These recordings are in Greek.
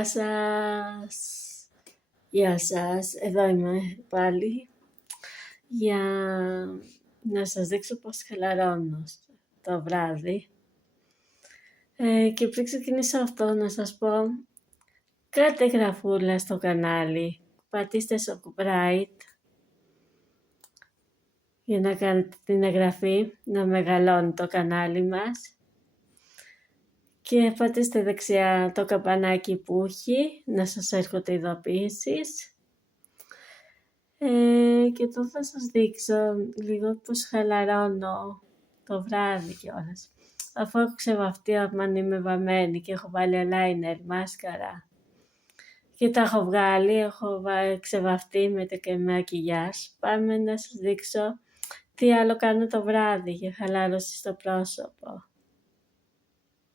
Γεια σας. Γεια σας. Εδώ είμαι πάλι για να σας δείξω πώς χαλαρώνω το βράδυ. Και πριν ξεκινήσω αυτό να σας πω, κάντε γραφούλα στο κανάλι, πατήστε subscribe για να κάνετε την εγγραφή, να μεγαλώνει το κανάλι μας. Και πατήστε δεξιά το καμπανάκι που έχει, να σας έρχονται ειδοποιήσεις. Και τώρα θα σας δείξω λίγο πώς χαλαρώνω το βράδυ κιόλας. Αφού έχω ξεβαφτεί αν είμαι βαμμένη και έχω βάλει eyeliner, μάσκαρα και τα έχω βγάλει, έχω ξεβαφτεί μετά και μακιγιάζ. Πάμε να σας δείξω τι άλλο κάνω το βράδυ για χαλάρωση στο πρόσωπο.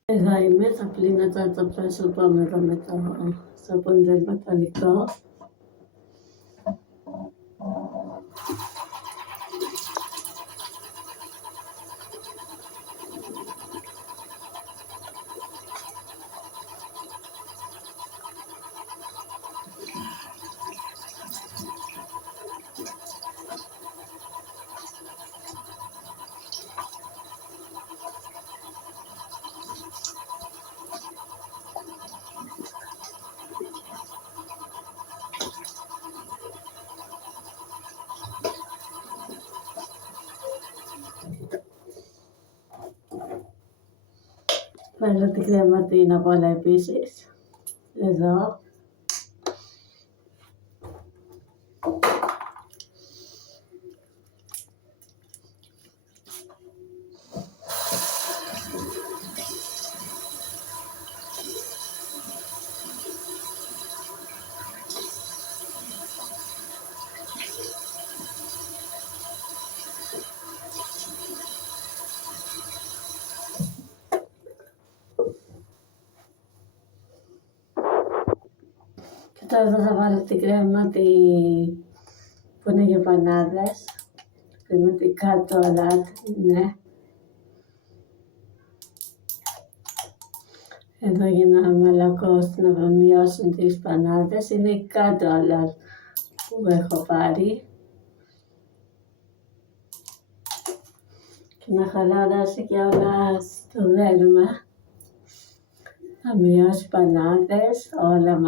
Εδώ είμαι, θα πλύνω τώρα το πρόσωπό μου εδώ με το σαπούνι δερματολικό. Φέρω τη κρεματίνα από όλα επίσης, εδώ. Και τώρα θα βάλω την κρέμα που είναι για πανάδες. Κρεματικά τοαλάτ, ναι. Εδώ για να μαλακώσουν, να μειώσουν τις πανάδες. Είναι η κάτω που έχω πάρει. Και να χαλαρώσει και όλα στο δέρμα. Να μειώσει πανάδες, όλα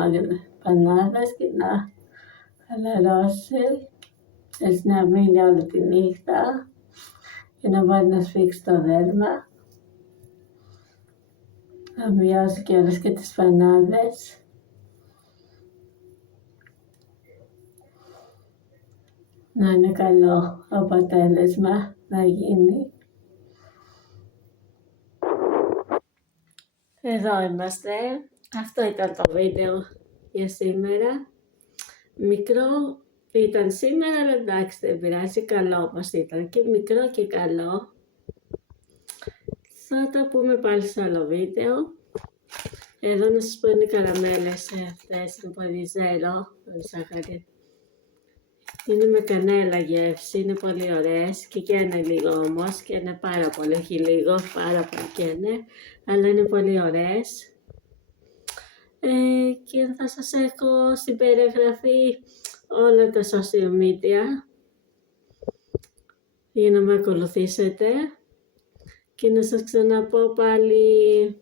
πανάδες και να χαλαρώσει. Έτσι να μείνει όλη τη νύχτα και να μπορεί να σφίξει το δέρμα. Να μειώσει και όλες και τις πανάδες. Να είναι καλό αποτέλεσμα να γίνει. Εδώ είμαστε. Αυτό ήταν το βίντεο για σήμερα. Μικρό ήταν σήμερα, αλλά εντάξει δεν πειράζει, καλό όπως ήταν. Και μικρό και καλό. Θα τα πούμε πάλι σε άλλο βίντεο. Εδώ να σας πω είναι οι καραμέλες αυτές, είναι πολύ ζέρο, πολύ ζάχαρη. Είναι με κανέλα γεύση, είναι πολύ ωραίες και καίνε λίγο όμως και είναι πάρα πολύ, όχι λίγο, πάρα πολύ καίνε, αλλά είναι πολύ ωραίες. Και θα σας έχω στην περιγραφή όλα τα social media για να με ακολουθήσετε και να σας ξαναπώ πάλι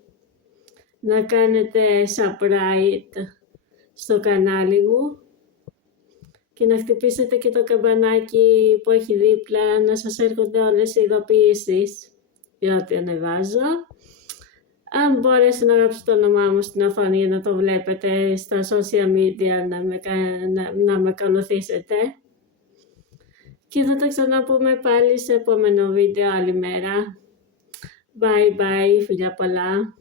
να κάνετε subscribe στο κανάλι μου και να χτυπήσετε και το καμπανάκι που έχει δίπλα να σας έρχονται όλες οι ειδοποιήσεις για ό,τι ανεβάζω. Αν μπορέσετε να γράψετε το όνομά μου στην οθόνη για να το βλέπετε στα social media, να με ακολουθήσετε. Και θα τα ξαναπούμε πάλι σε επόμενο βίντεο άλλη μέρα. Bye bye, φιλιά πολλά.